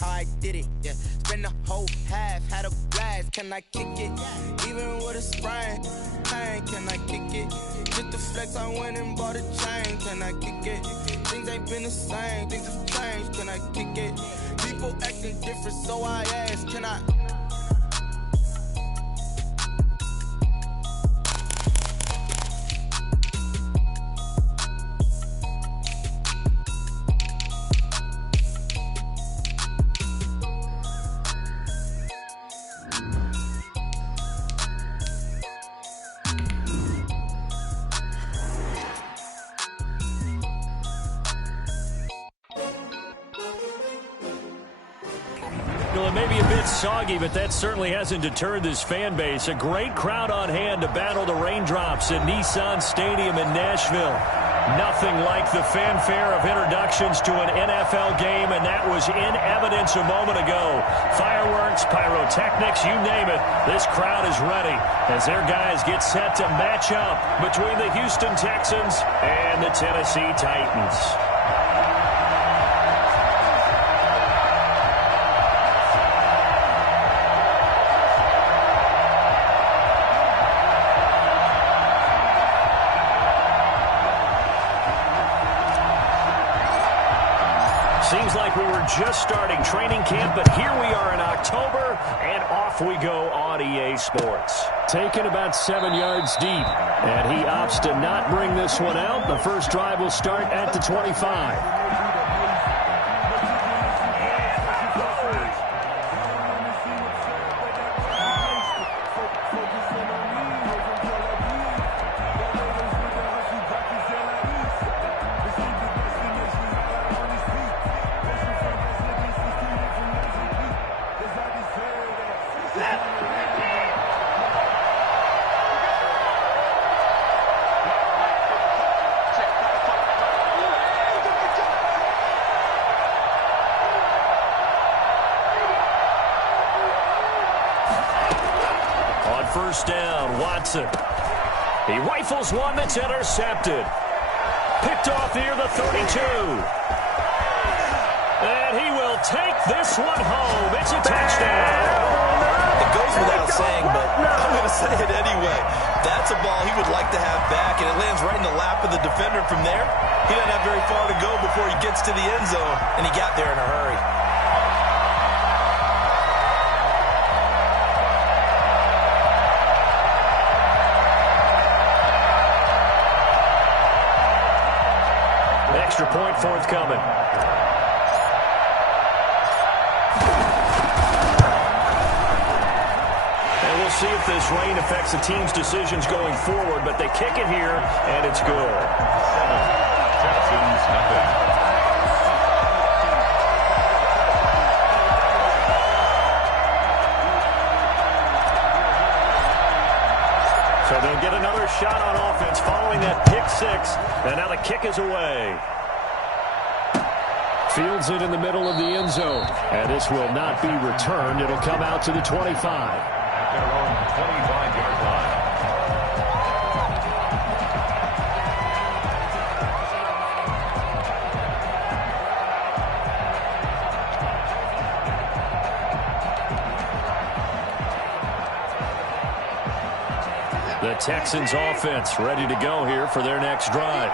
how I did it. Yeah, spend the whole half, had a blast. Can I kick it? Even with a sprain, pain, can I kick it? Just the flex, I went and bought a chain. Can I kick it? Things ain't been the same, things have changed. Can I kick it? People acting different, so I ask, can I? It may be a bit soggy, but that certainly hasn't deterred this fan base. A great crowd on hand to battle the raindrops at Nissan Stadium in Nashville. Nothing like the fanfare of introductions to an NFL game, and that was in evidence a moment ago. Fireworks, pyrotechnics, you name it. This crowd is ready as their guys get set to match up between the Houston Texans and the Tennessee Titans. Seems like we were just starting training camp, but here we are in October, and off we go on EA Sports. Taken about 7 yards deep, and he opts to not bring this one out. The first drive will start at the 25. First down, Watson. He rifles one that's intercepted. Picked off near the 32. And he will take this one home. It's a touchdown. It goes without saying, but I'm going to say it anyway. That's a ball he would like to have back, and it lands right in the lap of the defender from there. He doesn't have very far to go before he gets to the end zone, and he got there in a hurry. Extra point forthcoming. And we'll see if this rain affects the team's decisions going forward, but they kick it here, and it's good. Texans, nothing. So they'll get another shot on offense following that pick six, and now the kick is away. Fields it in the middle of the end zone, and this will not be returned. It'll come out to the 25. Their own 25-yard line. The Texans offense ready to go here for their next drive.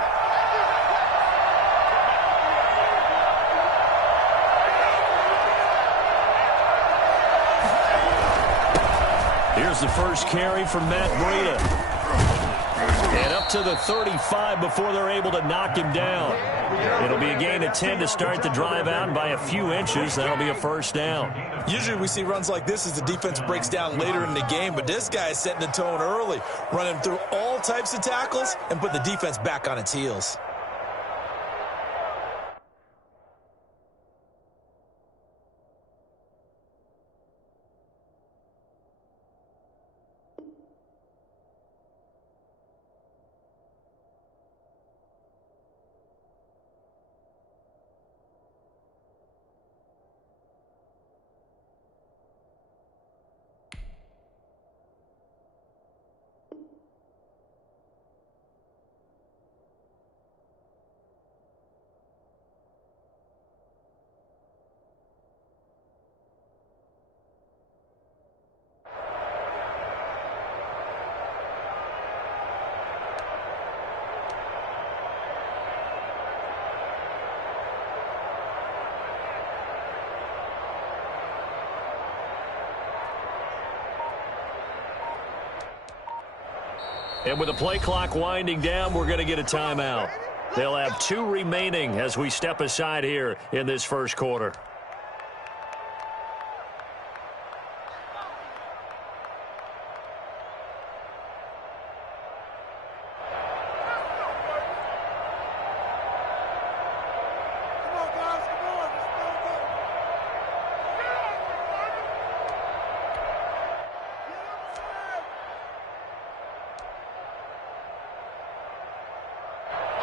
Here's the first carry from Matt Breida. And up to the 35 before they're able to knock him down. It'll be a gain of 10 to start the drive out, and by a few inches, that'll be a first down. Usually we see runs like this as the defense breaks down later in the game, but this guy is setting the tone early, running through all types of tackles and put the defense back on its heels. And with the play clock winding down, we're going to get a timeout. They'll have 2 remaining as we step aside here in this first quarter.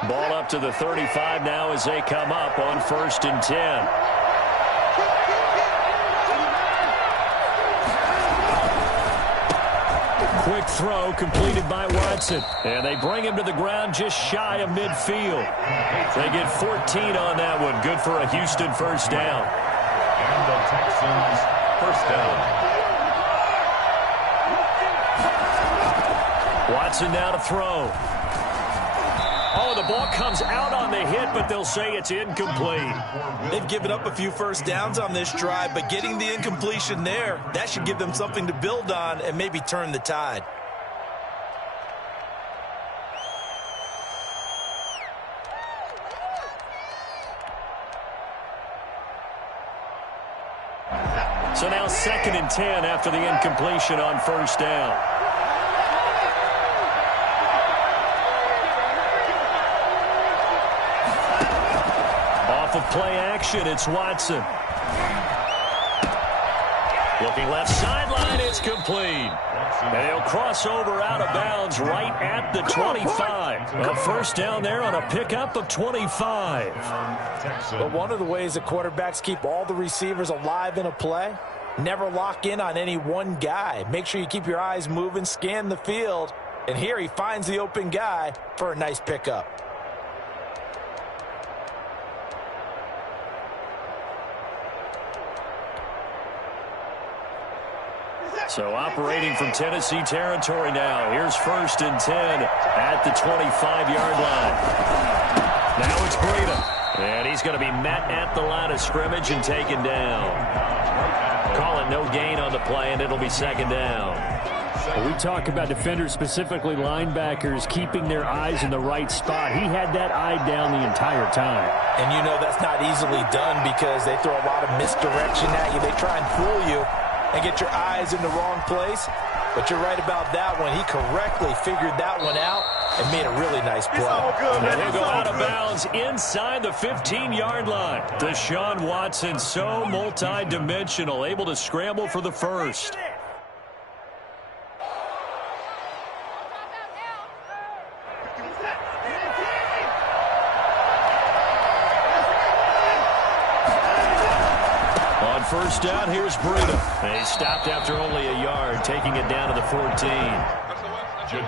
Ball up to the 35 now as they come up on 1st and 10. Quick throw completed by Watson. And they bring him to the ground just shy of midfield. They get 14 on that one. Good for a Houston first down. And the Texans first down. Watson now to throw. Oh, the ball comes out on the hit, but they'll say it's incomplete. They've given up a few first downs on this drive, but getting the incompletion there, that should give them something to build on and maybe turn the tide. So now 2nd and 10 after the incompletion on first down. Off of play action, it's Watson. Looking left sideline, it's complete. And he'll cross over out of bounds right at the 25. A first down there on a pickup of 25. But one of the ways that quarterbacks keep all the receivers alive in a play, never lock in on any one guy. Make sure you keep your eyes moving, scan the field. And here he finds the open guy for a nice pickup. So operating from Tennessee territory now. Here's 1st and 10 at the 25-yard line. Now it's Breida. And he's going to be met at the line of scrimmage and taken down. Call it no gain on the play, and it'll be 2nd down. Well, we talk about defenders, specifically linebackers, keeping their eyes in the right spot. He had that eye down the entire time. And you know that's not easily done because they throw a lot of misdirection at you. They try and fool you and get your eyes in the wrong place. But you're right about that one. He correctly figured that one out and made a really nice play. And he'll go out of bounds inside the 15-yard line. Deshaun Watson, so multi-dimensional, able to scramble for the first. First down, here's Breida. And he stopped after only a yard, taking it down to the 14.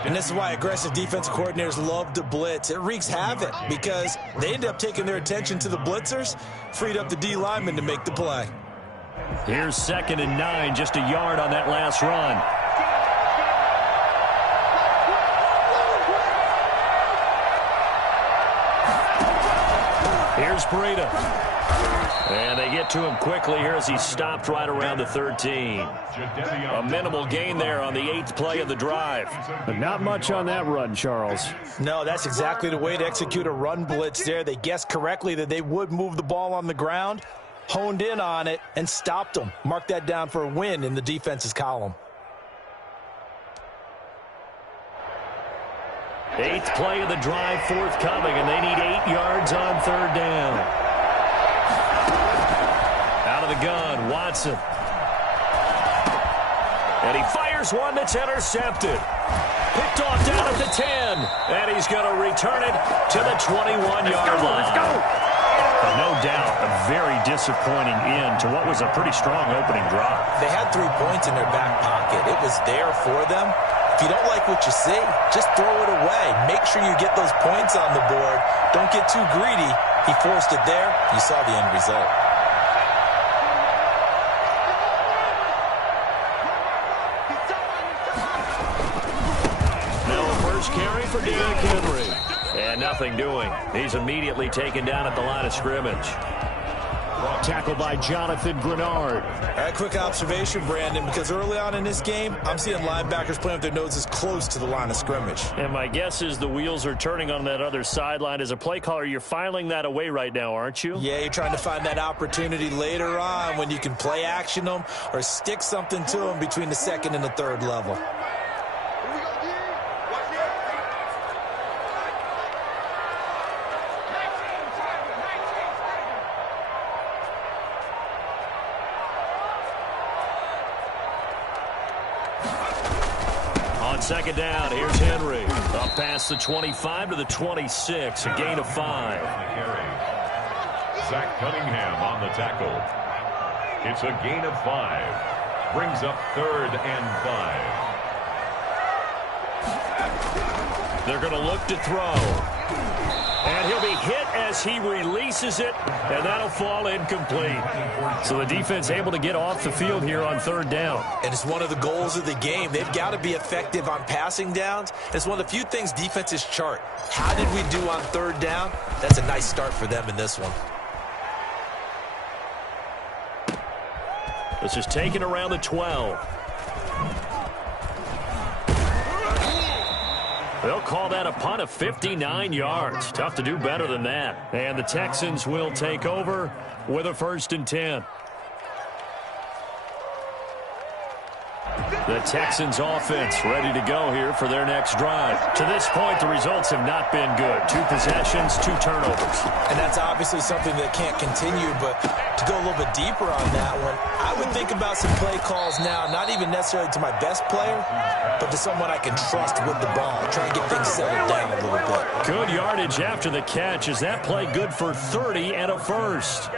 And this is why aggressive defensive coordinators love to blitz. It wreaks havoc because they end up taking their attention to the blitzers, freed up the D lineman to make the play. Here's 2nd and 9, just a yard on that last run. Here's Breida. And they get to him quickly here as he stopped right around the 13. A minimal gain there on the 8th play of the drive. But not much on that run, Charles. No, that's exactly the way to execute a run blitz there. They guessed correctly that they would move the ball on the ground, honed in on it, and stopped them. Mark that down for a win in the defense's column. 8th play of the drive forthcoming, and they need 8 yards on 3rd down. Out of the gun, Watson. And he fires one that's intercepted. Picked off down at the 10. And he's going to return it to the 21-yard line. Let's go. No doubt, a very disappointing end to what was a pretty strong opening drive. They had 3 points in their back pocket. It was there for them. If you don't like what you see, just throw it away. Make sure you get those points on the board. Don't get too greedy. He forced it there. You saw the end result. Carry for Derrick Henry. And nothing doing. He's immediately taken down at the line of scrimmage. Tackled by Jonathan Grenard. All right, quick observation, Brandon, because early on in this game, I'm seeing linebackers playing with their noses close to the line of scrimmage. And my guess is the wheels are turning on that other sideline. As a play caller, you're filing that away right now, aren't you? Yeah, you're trying to find that opportunity later on when you can play action them or stick something to them between the second and the third level. On second down, here's Henry. Up past the 25 to the 26, a gain of 5. Zach Cunningham on the tackle. It's a gain of 5. Brings up 3rd and 5. They're going to look to throw. And he'll be hit as he releases it, and that'll fall incomplete. So the defense able to get off the field here on 3rd down. And it's one of the goals of the game. They've got to be effective on passing downs. It's one of the few things defenses chart. How did we do on 3rd down? That's a nice start for them in this one. This is taken around the 12. They'll call that a punt of 59 yards. Tough to do better than that. And the Texans will take over with a 1st and 10. The Texans offense ready to go here for their next drive. To this point, the results have not been good. 2 possessions, 2 turnovers. And that's obviously something that can't continue, but to go a little bit deeper on that one, I would think about some play calls now, not even necessarily to my best player, but to someone I can trust with the ball. Try and get things settled down a little bit. Good yardage after the catch. Is that play good for 30 and a 1st?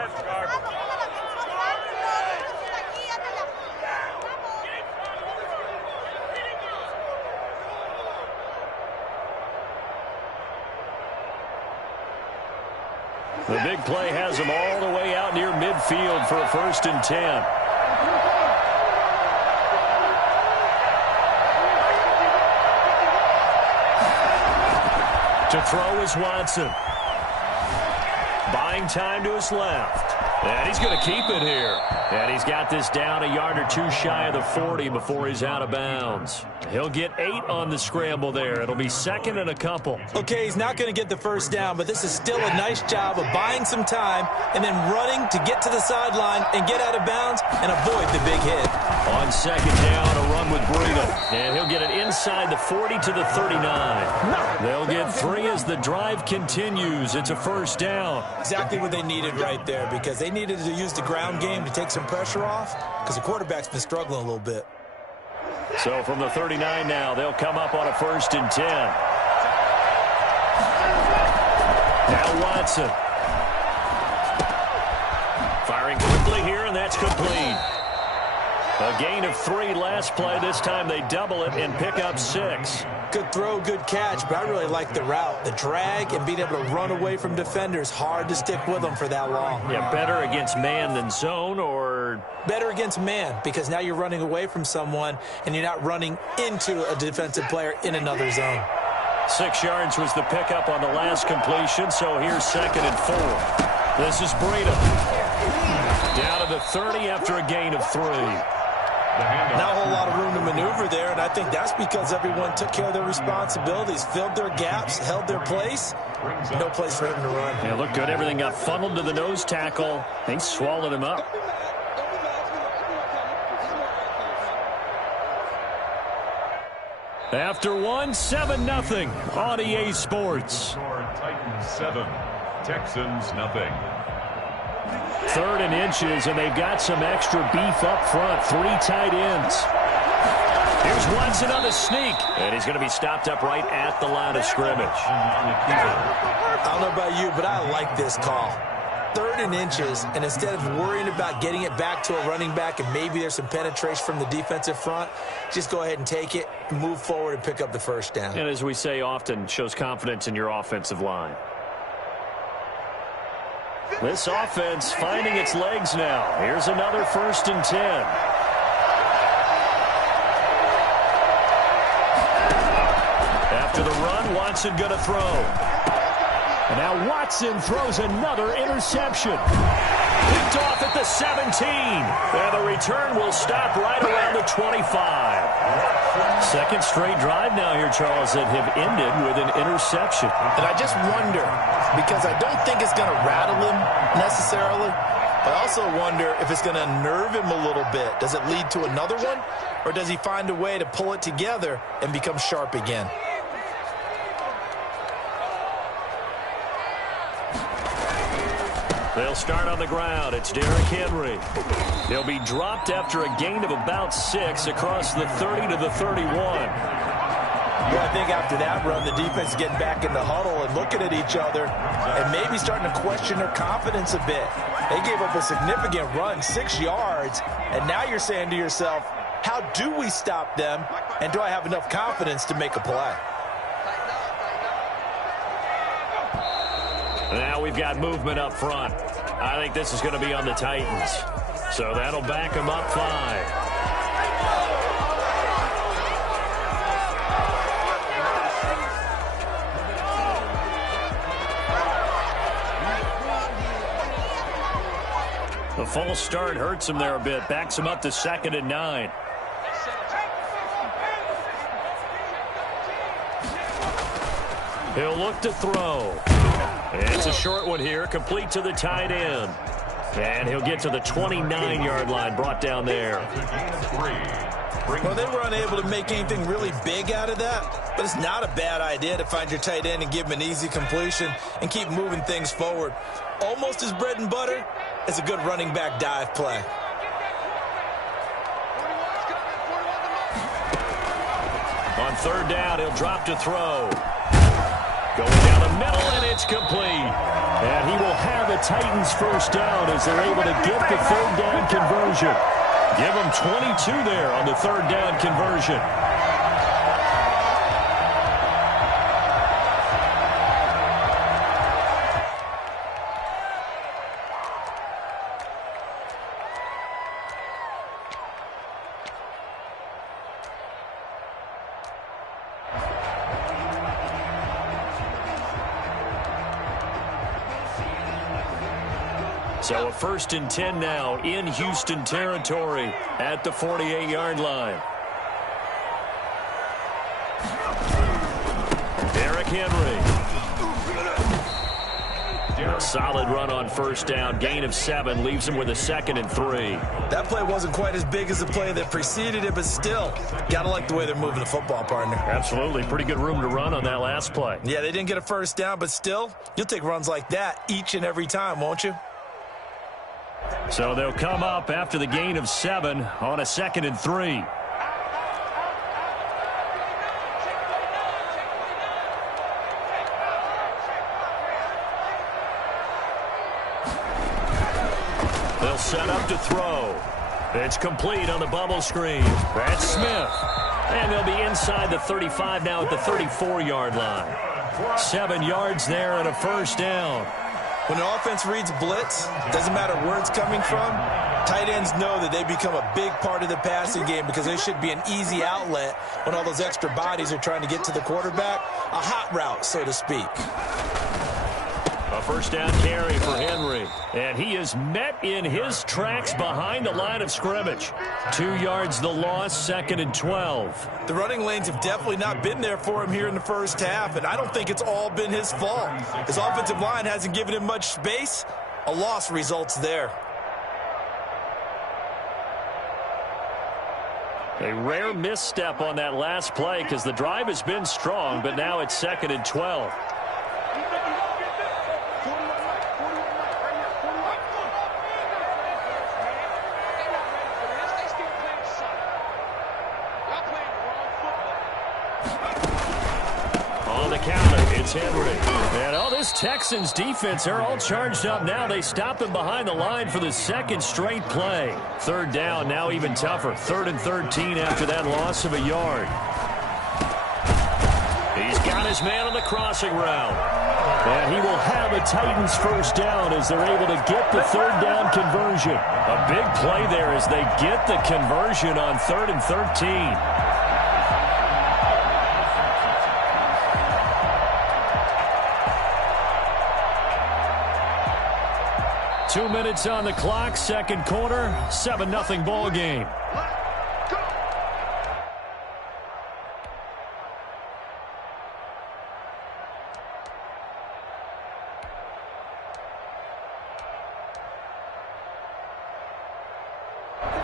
The big play has him all the way out near midfield for a 1st and 10. To throw is Watson. Buying time to his left. And he's going to keep it here. And he's got this down a yard or 2 shy of the 40 before he's out of bounds. He'll get 8 on the scramble there. It'll be 2nd and a couple. Okay, he's not going to get the 1st down, but this is still a nice job of buying some time and then running to get to the sideline and get out of bounds and avoid the big hit. On 2nd down, a run with Breida. And he'll get it inside the 40 to the 39. They'll get 3 as the drive continues. It's a 1st down. Exactly what they needed right there, because they needed to use the ground game to take some pressure off because the quarterback's been struggling a little bit. So from the 39 now, they'll come up on a 1st and 10. Now Watson. Firing quickly here, and that's complete. A gain of 3 last play. This time they double it and pick up 6. Good throw, good catch, but I really like the route. The drag and being able to run away from defenders. Hard to stick with them for that long. Yeah, better against man than zone, or? Better against man, because now you're running away from someone and you're not running into a defensive player in another zone. 6 yards was the pickup on the last completion, so here's 2nd and 4. This is Breida. Down to the 30 after a gain of 3. Not a whole lot of room to maneuver there, and I think that's because everyone took care of their responsibilities, filled their gaps, held their place. No place for him to run. Yeah, looked good. Everything got funneled to the nose tackle. They swallowed him up. After 1, 7-0 on EA Sports. Titans 7, Texans nothing. 3rd and inches, and they've got some extra beef up front. 3 tight ends. Here's Watson on the sneak, and he's going to be stopped up right at the line of scrimmage. I don't know about you, but I like this call. 3rd and inches, and instead of worrying about getting it back to a running back and maybe there's some penetration from the defensive front, just go ahead and take it, move forward, and pick up the 1st down. And as we say often, shows confidence in your offensive line. This offense finding its legs now. Here's another 1st and 10. After the run, Watson going to throw. And now Watson throws another interception. Picked off at the 17. And the return will stop right around the 25. Second straight drive now here, Charles, that have ended with an interception. And I just wonder, because I don't think it's going to rattle him necessarily, but I also wonder if it's going to nerve him a little bit. Does it lead to another one, or does he find a way to pull it together and become sharp again? They'll start on the ground. It's Derrick Henry. He'll be dropped after a gain of about 6 across the 30 to the 31. Yeah, I think after that run, the defense is getting back in the huddle and looking at each other and maybe starting to question their confidence a bit. They gave up a significant run, 6 yards, and now you're saying to yourself, how do we stop them, and do I have enough confidence to make a play? Now we've got movement up front. I think this is going to be on the Titans. So that'll back them up 5. The false start hurts him there a bit. Backs him up to 2nd and 9. He'll look to throw. It's a short one here, complete to the tight end. And he'll get to the 29-yard line, brought down there. Well, they were unable to make anything really big out of that, but it's not a bad idea to find your tight end and give him an easy completion and keep moving things forward. Almost as bread and butter as a good running back dive play. On 3rd down, he'll drop to throw. Going down the middle, and it's complete. And he will have a Titans first down as they're able to get the 3rd down conversion. Give him 22 there on the 3rd down conversion. So a 1st and 10 now in Houston territory at the 48-yard line. Derrick Henry. A solid run on 1st down. Gain of 7 leaves him with a 2nd and 3. That play wasn't quite as big as the play that preceded it, but still, got to like the way they're moving the football, partner. Absolutely. Pretty good room to run on that last play. Yeah, they didn't get a 1st down, but still, you'll take runs like that each and every time, won't you? So they'll come up after the gain of 7 on a 2nd and 3. They'll set up to throw. It's complete on the bubble screen. That's Smith. And they'll be inside the 35 now at the 34-yard line. 7 yards there and a 1st down. When an offense reads blitz, doesn't matter where it's coming from, tight ends know that they become a big part of the passing game because they should be an easy outlet when all those extra bodies are trying to get to the quarterback. A hot route, so to speak. A 1st down carry for Henry. And he is met in his tracks behind the line of scrimmage. 2 yards the loss, 2nd and 12. The running lanes have definitely not been there for him here in the 1st half, and I don't think it's all been his fault. His offensive line hasn't given him much space. A loss results there. A rare misstep on that last play because the drive has been strong, but now it's 2nd and 12. On the counter, it's Henry. And all this Texans defense, they're all charged up now. They stop him behind the line for the 2nd straight play. 3rd down, now even tougher. 3rd and 13 after that loss of a yard. He's got his man on the crossing route. And he will have a Titans first down as they're able to get the 3rd down conversion. A big play there as they get the conversion on 3rd and 13. 2 minutes on the clock, second quarter, 7-0 ball game.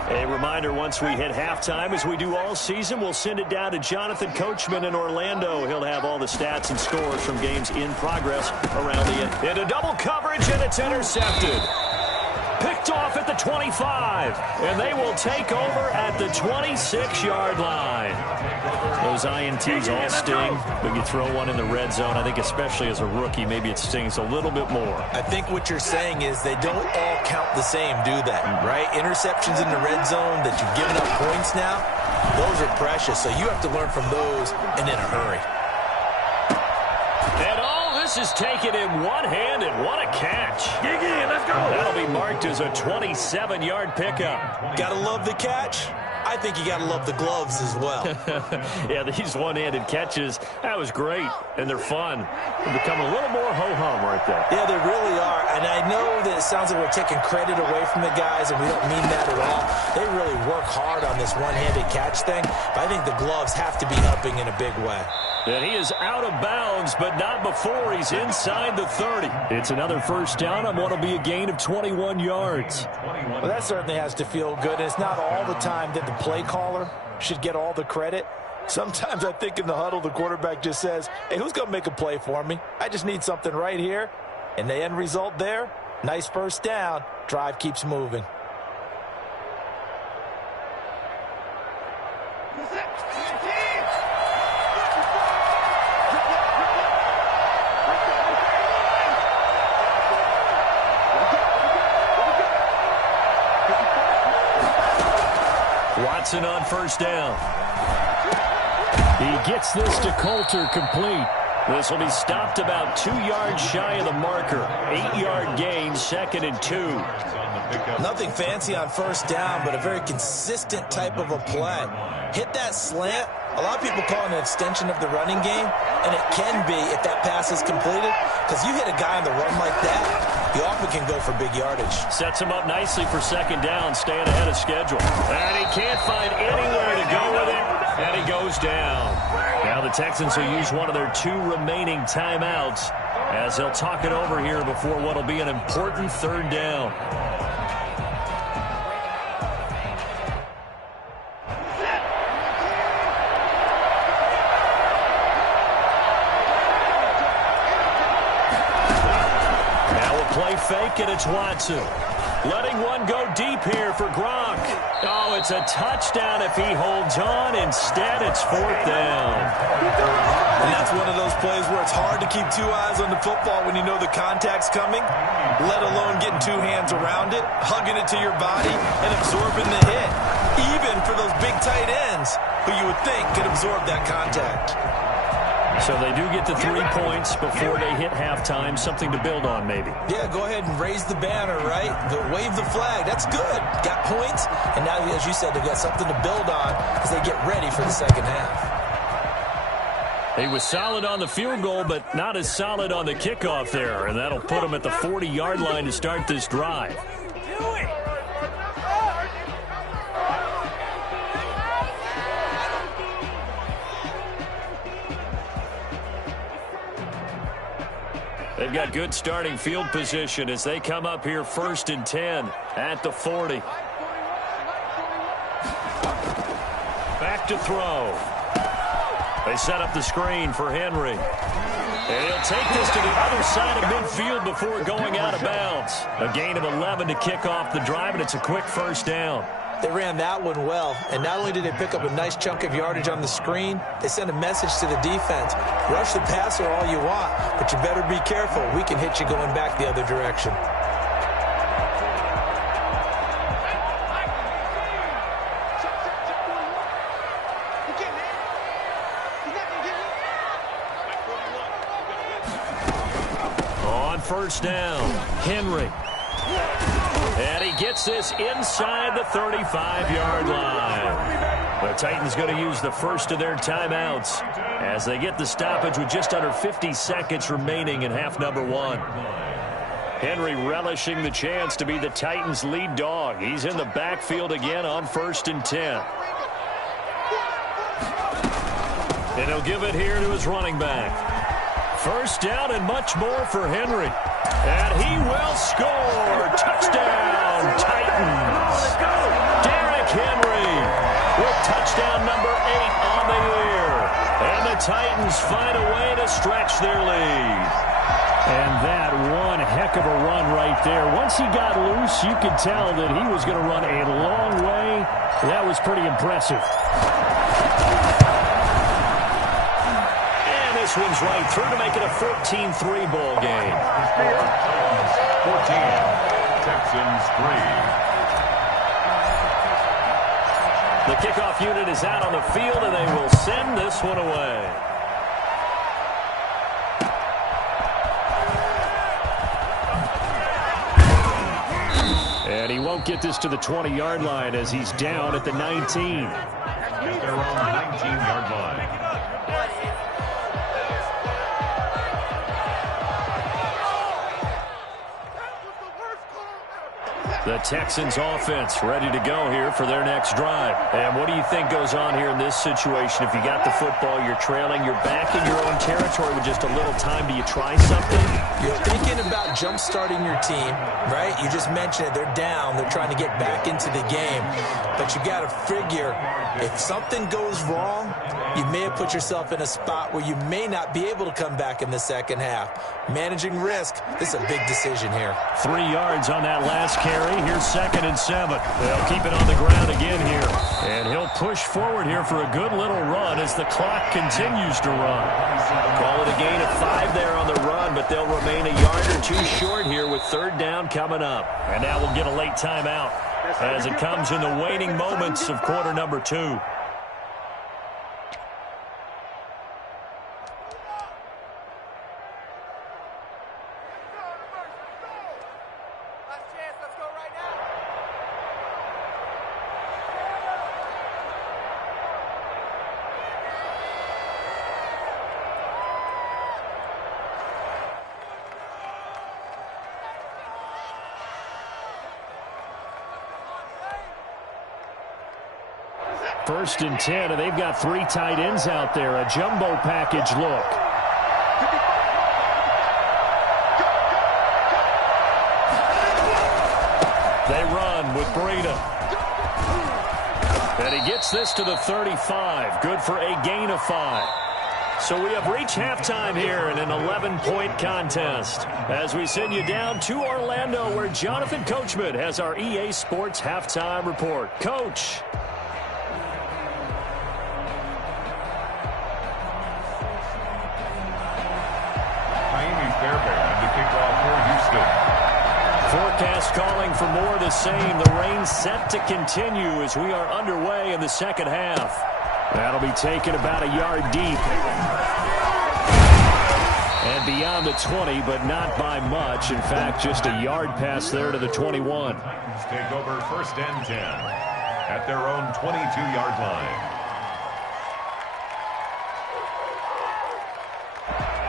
A reminder, once we hit halftime, as we do all season, we'll send it down to Jonathan Coachman in Orlando. He'll have all the stats and scores from games in progress around the end. Into double coverage, and it's intercepted. Picked off at the 25, and they will take over at the 26-yard line. Those INTs all sting, but you throw one in the red zone, I think especially as a rookie, maybe it stings a little bit more. I think what you're saying is they don't all count the same, do they? Right? Interceptions in the red zone that you've given up points now, those are precious, so you have to learn from those and in a hurry. And all this is taken in one-handed. What a catch. Let's go. That'll be marked as a 27-yard pickup. Gotta love the catch. I think you gotta love the gloves as well. Yeah, these one-handed catches, that was great, and they're fun. They're becoming a little more ho-hum right there. Yeah, they really are, and I know that it sounds like we're taking credit away from the guys, and we don't mean that at all. They really work hard on this one-handed catch thing, but I think the gloves have to be helping in a big way. And he is out of bounds, but not before he's inside the 30. It's another first down on what will be a gain of 21 yards. Well, that certainly has to feel good. And it's not all the time that the play caller should get all the credit. Sometimes I think in the huddle, the quarterback just says, hey, who's going to make a play for me? I just need something right here. And the end result there, nice first down. Drive keeps moving. Watson on first down. He gets this to Coulter complete. This will be stopped about 2 yards shy of the marker. 8-yard gain, 2nd and 2. Nothing fancy on first down, but a very consistent type of a play. Hit that slant. A lot of people call it an extension of the running game, and it can be if that pass is completed, because you hit a guy on the run like that, you often can go for big yardage. Sets him up nicely for second down, staying ahead of schedule. And he can't find anywhere to go with it, and he goes down. Now the Texans will use one of their 2 remaining timeouts as they'll talk it over here before what will be an important third down. Fake, and it's Watson. Letting one go deep here for Gronk. Oh, it's a touchdown if he holds on. Instead, it's 4th down. And that's one of those plays where it's hard to keep 2 eyes on the football when you know the contact's coming, let alone getting 2 hands around it, hugging it to your body, and absorbing the hit. Even for those big tight ends who you would think could absorb that contact. So they do get the 3 points before they hit halftime. Something to build on, maybe. Yeah, go ahead and raise the banner, right? Wave the flag. That's good. Got points. And now, as you said, they've got something to build on as they get ready for the second half. He was solid on the field goal, but not as solid on the kickoff there. And that'll put him at the 40-yard line to start this drive. They've got good starting field position as they come up here 1st and 10 at the 40. Back to throw. They set up the screen for Henry. And he'll take this to the other side of midfield before going out of bounds. A gain of 11 to kick off the drive, and it's a quick first down. They ran that one well, and not only did they pick up a nice chunk of yardage on the screen, they sent a message to the defense. Rush the passer all you want, but you better be careful. We can hit you going back the other direction. On first down, Henry. And he gets this inside the 35-yard line. The Titans going to use the first of their timeouts as they get the stoppage with just under 50 seconds remaining in half number 1. Henry relishing the chance to be the Titans' lead dog. He's in the backfield again on 1st and 10. And he'll give it here to his running back. First down and much more for Henry. And he will score. Touchdown, Titans. Derrick Henry with touchdown number 8 on the year. And the Titans find a way to stretch their lead. And that one heck of a run right there. Once he got loose, you could tell that he was going to run a long way. That was pretty impressive. And this one's right through to make it a 14-3 ball game. 14, Texans 3. The kickoff unit is out on the field, and they will send this one away. And he won't get this to the 20-yard line as he's down at the 19. At their own 19-yard line. The Texans offense ready to go here for their next drive. And what do you think goes on here in this situation? If you got the football, you're trailing, you're back in your own territory with just a little time. Do you try something? You're thinking about jump-starting your team, right? You just mentioned it. They're down. They're trying to get back into the game. But you got to figure, if something goes wrong, you may have put yourself in a spot where you may not be able to come back in the second half. Managing risk, this is a big decision here. 3 yards on that last carry. Here's 2nd and 7. They'll keep it on the ground again here. And he'll push forward here for a good little run as the clock continues to run. Call it a gain of 5 there on the run, but they'll remain a yard or 2 short here with 3rd down coming up. And now we'll get a late timeout as it comes in the waning moments of quarter number 2. First and 10, and they've got 3 tight ends out there. A jumbo package look. They run with Breida. And he gets this to the 35. Good for a gain of 5. So we have reached halftime here in an 11-point contest as we send you down to Orlando where Jonathan Coachman has our EA Sports halftime report. Coach. Forecast calling for more of the same. The rain set to continue as we are underway in the second half. That'll be taken about a yard deep. And beyond the 20, but not by much. In fact, just a yard pass there to the 21. Take over 1st and 10 at their own 22-yard line.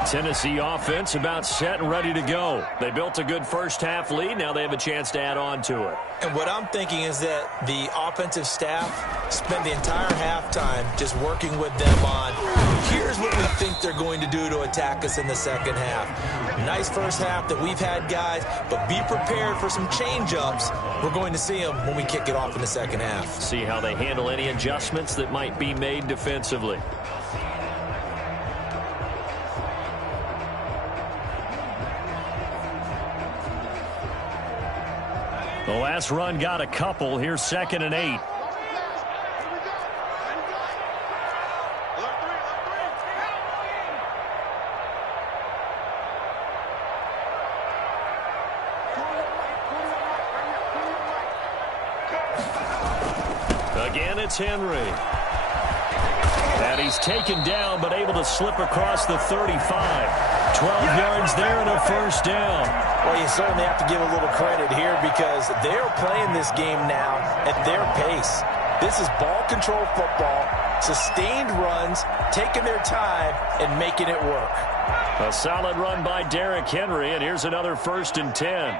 Tennessee offense about set and ready to go. They built a good first half lead. Now they have a chance to add on to it. And what I'm thinking is that the offensive staff spent the entire halftime just working with them on, here's what we think they're going to do to attack us in the second half. Nice first half that we've had, guys, but be prepared for some change-ups. We're going to see them when we kick it off in the second half. See how they handle any adjustments that might be made defensively. The last run got a couple. Here's 2nd and 8. Again, it's Henry. And he's taken down, but able to slip across the 35. 12 yards there and a first down. Well, you certainly have to give a little credit here because they're playing this game now at their pace. This is ball control football, sustained runs, taking their time, and making it work. A solid run by Derrick Henry, and here's another 1st and 10.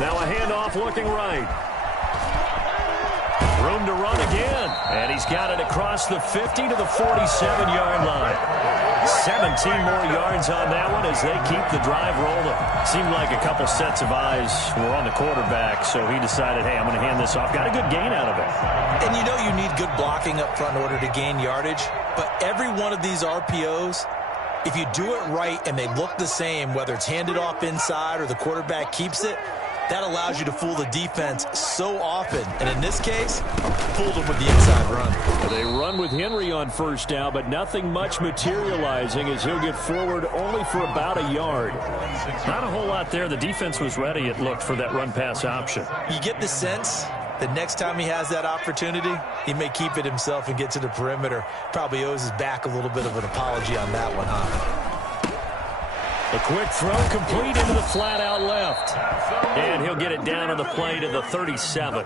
Now a handoff looking right. Room to run again. And he's got it across the 50 to the 47-yard line. 17 more yards on that one as they keep the drive rolling. Seemed like a couple sets of eyes were on the quarterback, so he decided, hey, I'm going to hand this off. Got a good gain out of it. And you know you need good blocking up front in order to gain yardage. But every one of these RPOs, if you do it right and they look the same, whether it's handed off inside or the quarterback keeps it, that allows you to fool the defense so often. And in this case, fooled them with the inside run. They run with Henry on 1st down, but nothing much materializing as he'll get forward only for about a yard. Not a whole lot there. The defense was ready, it looked, for that run-pass option. You get the sense that next time he has that opportunity, he may keep it himself and get to the perimeter. Probably owes his back a little bit of an apology on that one, huh? A quick throw complete into the flat out left. And he'll get it down on the play to the 37.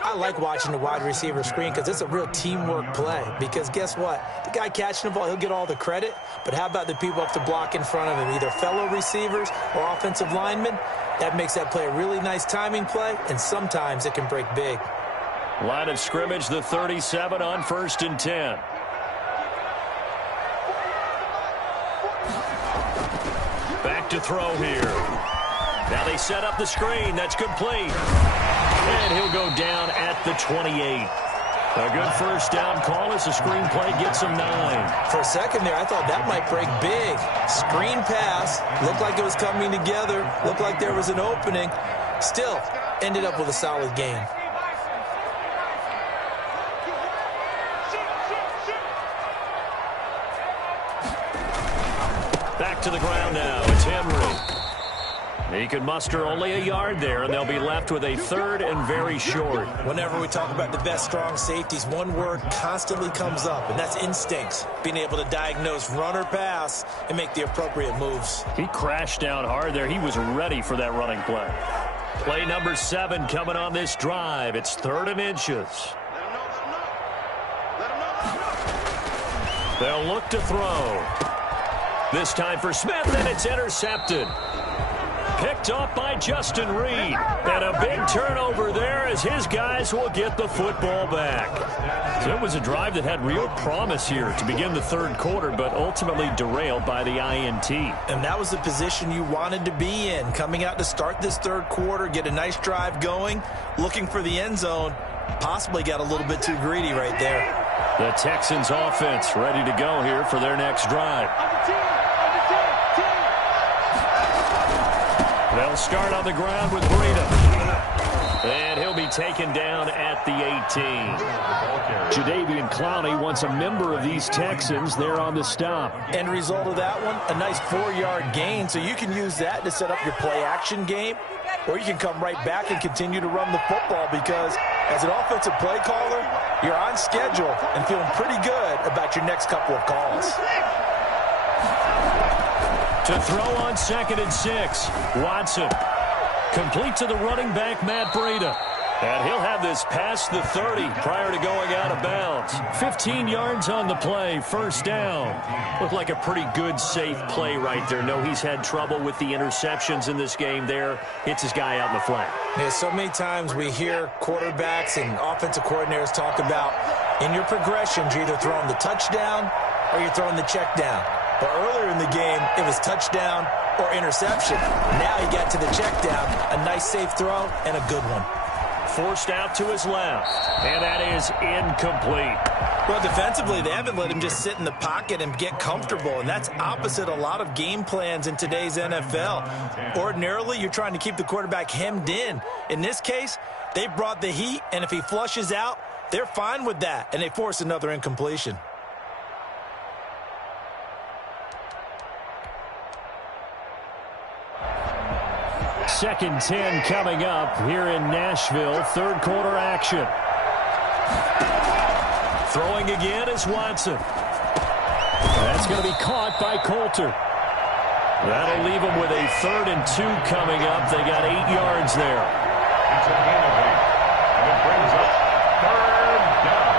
I like watching the wide receiver screen because it's a real teamwork play. Because guess what? The guy catching the ball, he'll get all the credit. But how about the people up to block in front of him, either fellow receivers or offensive linemen? That makes that play a really nice timing play, and sometimes it can break big. Line of scrimmage, the 37 on 1st and 10. Back to throw here. Now they set up the screen. That's complete. And he'll go down at the 28. A good 1st down call as the screenplay gets him 9. For a second there, I thought that might break big. Screen pass. Looked like it was coming together. Looked like there was an opening. Still, ended up with a solid gain. Back to the ground now. It's Henry. He could muster only a yard there, and they'll be left with a 3rd and very short. Whenever we talk about the best strong safeties, one word constantly comes up, and that's instincts. Being able to diagnose run or pass and make the appropriate moves. He crashed down hard there. He was ready for that running play. Play number 7 coming on this drive. It's 3rd and inches. They'll look to throw. This time for Smith, and it's intercepted. Picked up by Justin Reed. And a big turnover there as his guys will get the football back. So it was a drive that had real promise here to begin the 3rd quarter, but ultimately derailed by the INT. And that was the position you wanted to be in. Coming out to start this 3rd quarter, get a nice drive going, looking for the end zone. Possibly got a little bit too greedy right there. The Texans offense ready to go here for their next drive. They'll start on the ground with Breida. And he'll be taken down at the 18. Jadeveon Clowney wants a member of these Texans there on the stop. End result of that one, a nice 4-yard gain. So you can use that to set up your play-action game, or you can come right back and continue to run the football because as an offensive play caller, you're on schedule and feeling pretty good about your next couple of calls. To throw on 2nd and 6. Watson. Complete to the running back, Matt Breida. And he'll have this past the 30 prior to going out of bounds. 15 yards on the play, 1st down. Looked like a pretty good, safe play right there. No, he's had trouble with the interceptions in this game there. Hits his guy out in the flat. Yeah, so many times we hear quarterbacks and offensive coordinators talk about in your progressions, you're either throwing the touchdown or you're throwing the check down. But earlier in the game, it was touchdown or interception. Now he got to the check down, a nice safe throw, and a good one. Forced out to his left, and that is incomplete. Well, defensively, they haven't let him just sit in the pocket and get comfortable, and that's opposite a lot of game plans in today's NFL. Ordinarily, you're trying to keep the quarterback hemmed in. In this case, they brought the heat, and if he flushes out, they're fine with that, and they force another incompletion. Second 10 coming up here in Nashville. 3rd quarter action. Throwing again is Watson. That's going to be caught by Coulter. That'll leave them with a 3rd and 2 coming up. They got 8 yards there. It's a gain of 8. And it brings up 3rd down.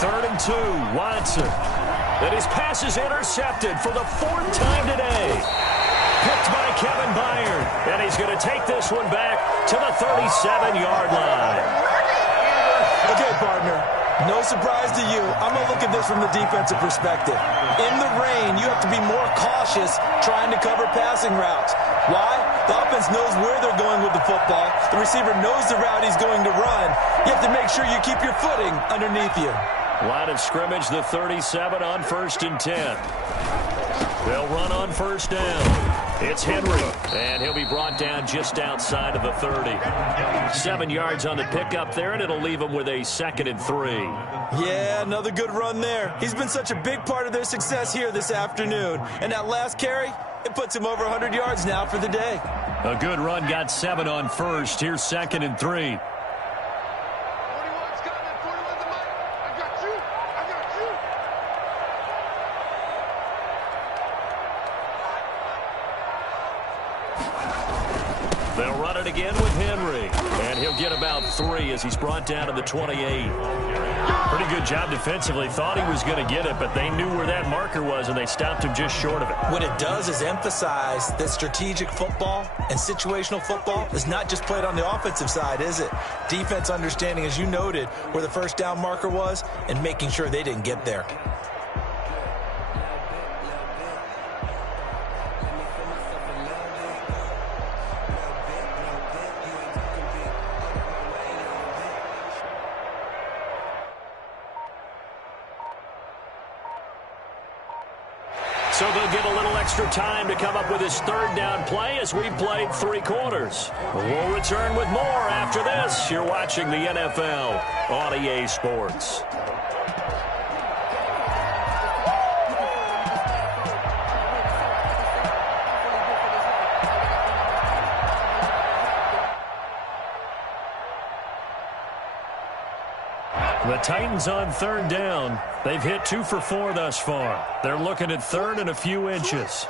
3rd and 2, Watson. And his pass is intercepted for the 4th time today. Picked by Kevin Byard. And he's going to take this one back to the 37-yard line. Okay, partner. No surprise to you. I'm going to look at this from the defensive perspective. In the rain, you have to be more cautious trying to cover passing routes. Why? The offense knows where they're going with the football. The receiver knows the route he's going to run. You have to make sure you keep your footing underneath you. Line of scrimmage, the 37 on 1st and 10. They'll run on 1st down. It's Henry, and he'll be brought down just outside of the 30. 7 yards on the pickup there, and it'll leave him with a 2nd and 3. Yeah, another good run there. He's been such a big part of their success here this afternoon. And that last carry, it puts him over 100 yards now for the day. A good run, got 7 on 1st. Here's 2nd and 3. They'll run it again with Henry, and he'll get about 3 as he's brought down to the 28. Pretty good job defensively. Thought he was going to get it, but they knew where that marker was, and they stopped him just short of it. What it does is emphasize that strategic football and situational football is not just played on the offensive side, is it? Defense understanding, as you noted, where the 1st down marker was and making sure they didn't get there. So they'll get a little extra time to come up with his 3rd down play as we've played 3 quarters. We'll return with more after this. You're watching the NFL on EA Sports. The Titans on 3rd down. They've hit 2 for 4 thus far. They're looking at 3rd and a few inches.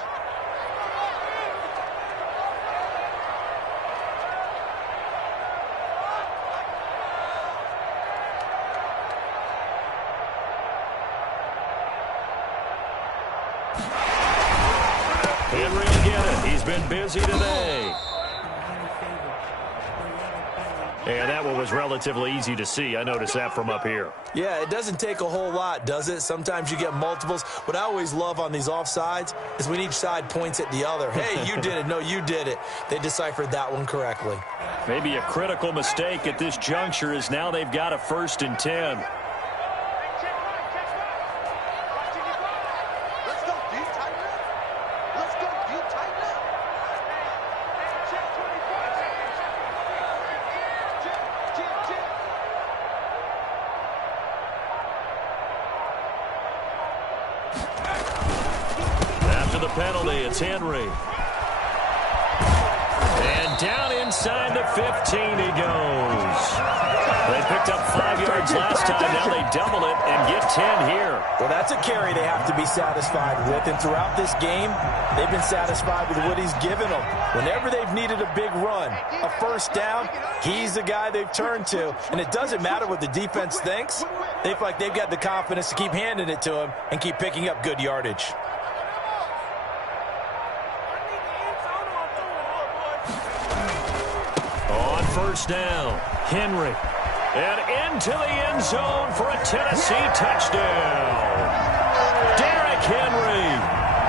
Henry will get it. He's been busy today. And that one was relatively easy to see. I noticed that from up here. Yeah, it doesn't take a whole lot, does it? Sometimes you get multiples. What I always love on these offsides is when each side points at the other. Hey, you did it. No, you did it. They deciphered that one correctly. Maybe a critical mistake at this juncture is now they've got a 1st and 10. Penalty, it's Henry. And down inside the 15 he goes. They picked up 5 yards last time. Now they double it and get 10 here. Well, that's a carry they have to be satisfied with. And throughout this game, they've been satisfied with what he's given them. Whenever they've needed a big run, a 1st down, he's the guy they've turned to. And it doesn't matter what the defense thinks. They feel like they've got the confidence to keep handing it to him and keep picking up good yardage. On 1st down, Henry. And into the end zone for a Tennessee touchdown. Derrick Henry,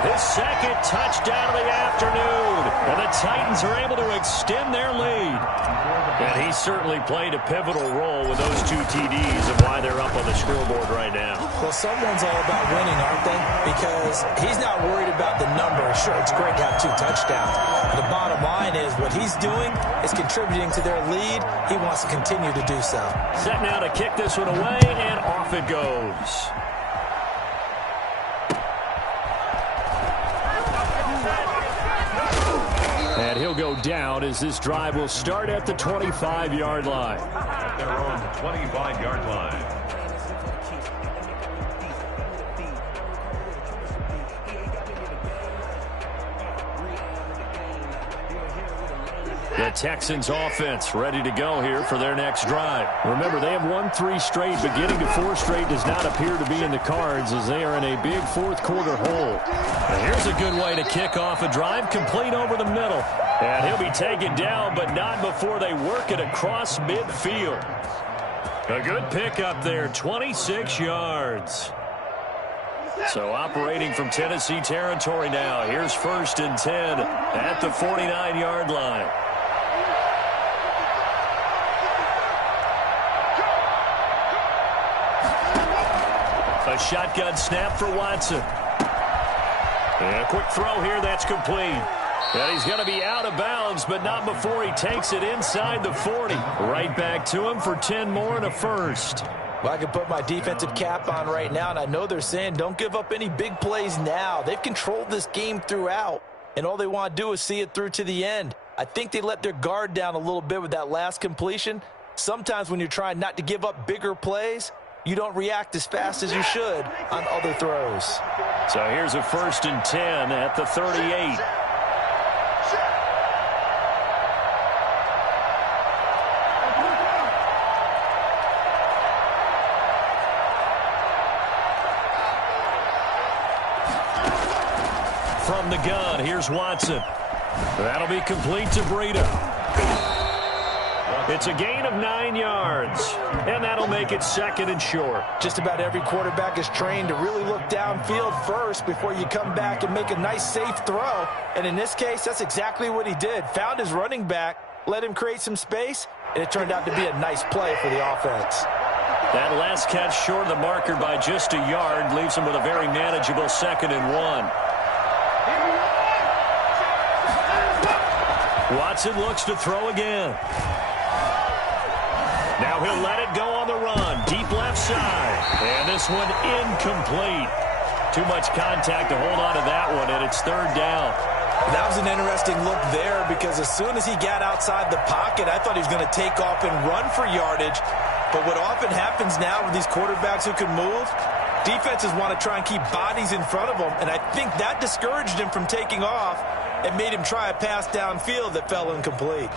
his 2nd touchdown of the afternoon. And the Titans are able to extend their lead. And he certainly played a pivotal role with those 2 TDs and why they're up on the scoreboard right now. Well, someone's all about winning, aren't they? Because he's not worried about the number. Sure, it's great to have 2 touchdowns. The bottom line is what he's doing is contributing to their lead. He wants to continue to do so. Set now to kick this one away, and off it goes. And he'll go down as this drive will start at the 25-yard line. At their own 25-yard line. The Texans offense ready to go here for their next drive. Remember, they have won 3 straight, but getting to 4 straight does not appear to be in the cards as they are in a big fourth-quarter hole. And here's a good way to kick off a drive, complete over the middle. And he'll be taken down, but not before they work it across midfield. A good pickup there, 26 yards. So operating from Tennessee territory now. Here's 1st and 10 at the 49-yard line. A shotgun snap for Watson. And a quick throw here that's complete. And he's going to be out of bounds, but not before he takes it inside the 40. Right back to him for 10 more and a first. Well, I can put my defensive cap on right now, and I know they're saying don't give up any big plays now. They've controlled this game throughout, and all they want to do is see it through to the end. I think they let their guard down a little bit with that last completion. Sometimes when you're trying not to give up bigger plays, you don't react as fast as you should on other throws. So here's a 1st and 10 at the 38. From the gun, here's Watson. That'll be complete to Breida. It's a gain of 9 yards, and that'll make it 2nd and short. Just about every quarterback is trained to really look downfield first before you come back and make a nice, safe throw. And in this case, that's exactly what he did. Found his running back, let him create some space, and it turned out to be a nice play for the offense. That last catch short of the marker by just a yard leaves him with a very manageable 2nd and 1. Watson looks to throw again. Now he'll let it go on the run. Deep left side. And this one incomplete. Too much contact to hold on to that one, and it's 3rd down. That was an interesting look there because as soon as he got outside the pocket, I thought he was going to take off and run for yardage. But what often happens now with these quarterbacks who can move, defenses want to try and keep bodies in front of them, and I think that discouraged him from taking off and made him try a pass downfield that fell incomplete.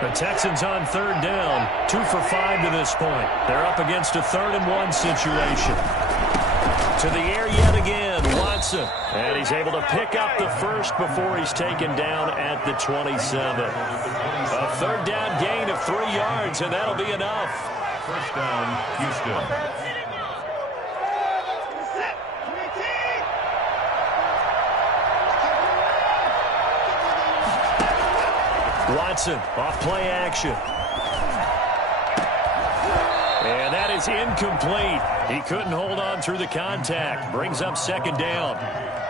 The Texans on 3rd down, 2 for 5 to this point. They're up against a 3rd and 1 situation. To the air yet again, Watson. And he's able to pick up the first before he's taken down at the 27. A 3rd down gain of 3 yards, and that'll be enough. 1st down, Houston. Watson off play action. And that is incomplete. He couldn't hold on through the contact. Brings up 2nd down.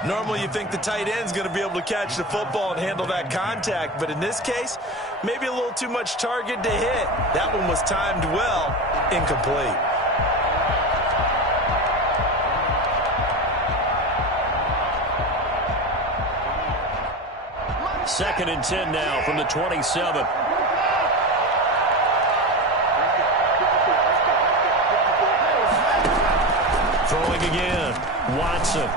Normally you think the tight end's going to be able to catch the football and handle that contact, but in this case, maybe a little too much target to hit. That one was timed well, incomplete. Second and 10 now from the 27. Throwing again, Watson.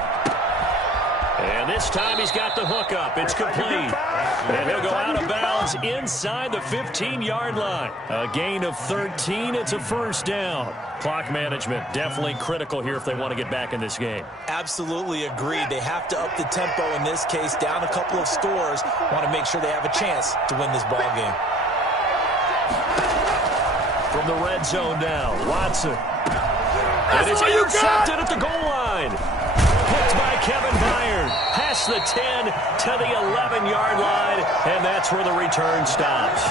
And this time he's got the hook up. It's complete. And he'll go out of bounds inside the 15-yard line. A gain of 13. It's a 1st down. Clock management definitely critical here if they want to get back in this game. Absolutely agreed. They have to up the tempo in this case, down a couple of scores. Want to make sure they have a chance to win this ball game. From the red zone now, Watson. And it's intercepted at the goal line. Picked by Kevin Byard. Past the 10 to the 11-yard line, and that's where the return stops.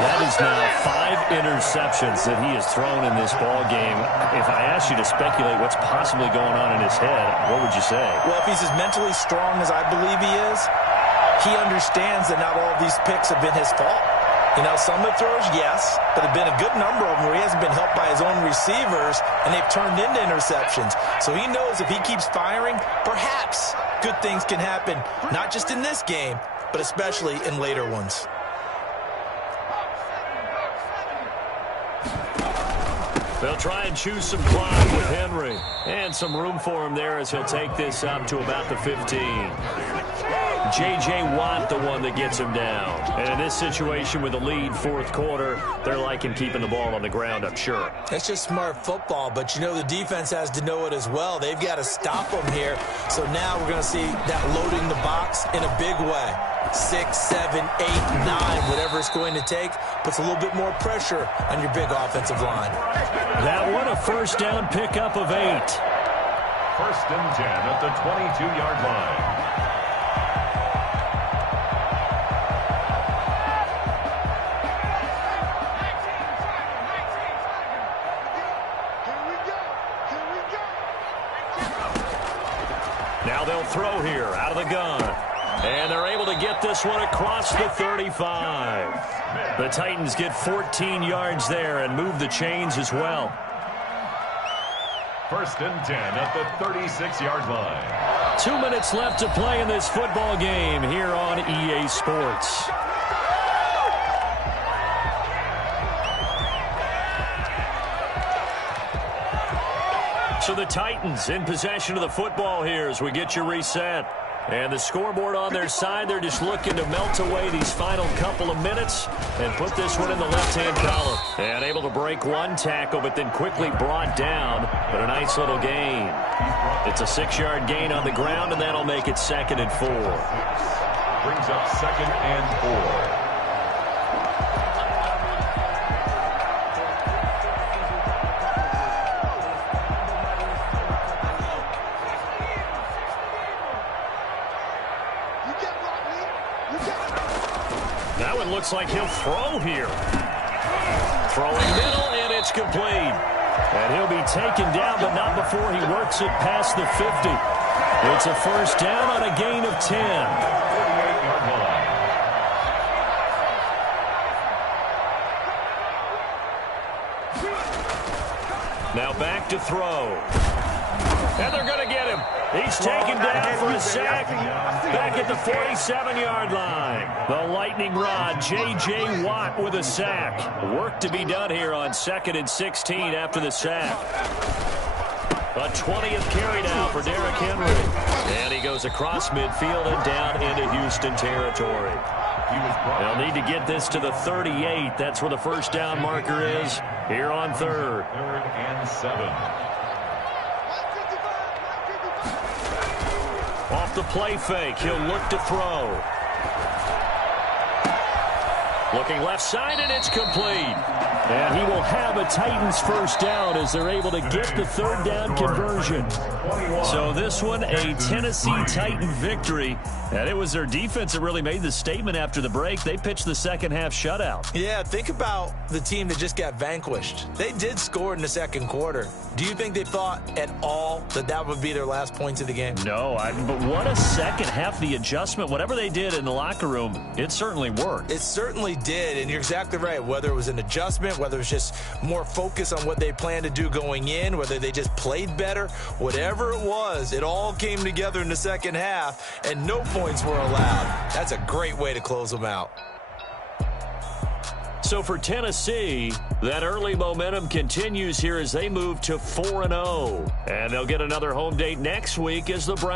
That is now 5 interceptions that he has thrown in this ball game. If I asked you to speculate what's possibly going on in his head, what would you say? Well, if he's as mentally strong as I believe he is, he understands that not all of these picks have been his fault. You know, some of the throws, yes, but there have been a good number of them where he hasn't been helped by his own receivers, and they've turned into interceptions. So he knows if he keeps firing, perhaps good things can happen, not just in this game, but especially in later ones. They'll try and choose some clock with Henry. And some room for him there as he'll take this up to about the 15. J.J. Watt, the one that gets him down. And in this situation with the lead fourth quarter, they're liking keeping the ball on the ground, I'm sure. That's just smart football, but you know the defense has to know it as well. They've got to stop them here. So now we're going to see that loading the box in a big way. 6, 7, 8, 9, whatever it's going to take, puts a little bit more pressure on your big offensive line. That one, a first down pickup of 8. First and 10 at the 22-yard line. Now they'll throw here out of the gun. And they're able to get this one across the 35. The Titans get 14 yards there and move the chains as well. First and 10 at the 36-yard line. 2 minutes left to play in this football game here on EA Sports. So the Titans in possession of the football here as we get you reset. And the scoreboard on their side, they're just looking to melt away these final couple of minutes and put this one in the left-hand column. And able to break one tackle, but then quickly brought down. But a nice little gain. It's a 6-yard gain on the ground, and that'll make it 2nd and 4. Brings up 2nd and 4. That one looks like he'll throw here. Throwing middle, and it's complete. And he'll be taken down, but not before he works it past the 50. It's a first down on a gain of 10. 48-yard line. Now back to throw. And they're going to get him. He's taken down for a sack. Back at the 47-yard line. The lightning rod, J.J. Watt with a sack. Work to be done here on 2nd and 16 after the sack. A 20th carry now for Derrick Henry. And he goes across midfield and down into Houston territory. They'll need to get this to the 38. That's where the first down marker is here on 3rd. 3rd and 7. Off the play fake, he'll look to throw. Looking left side, and it's complete. And he will have a Titans first down as they're able to get the 3rd down conversion. So this one, a Tennessee Titan victory. And it was their defense that really made the statement after the break. They pitched the second half shutout. Yeah, think about the team that just got vanquished. They did score in the second quarter. Do you think they thought at all that that would be their last points of the game? No, but what a second half. The adjustment, whatever they did in the locker room, it certainly worked. It certainly did, and you're exactly right. Whether it was an adjustment, whether it was just more focus on what they planned to do going in, whether they just played better, whatever it was, it all came together in the second half, and no points were allowed. That's a great way to close them out. So for Tennessee, that early momentum continues here as they move to 4-0. And they'll get another home date next week as the Browns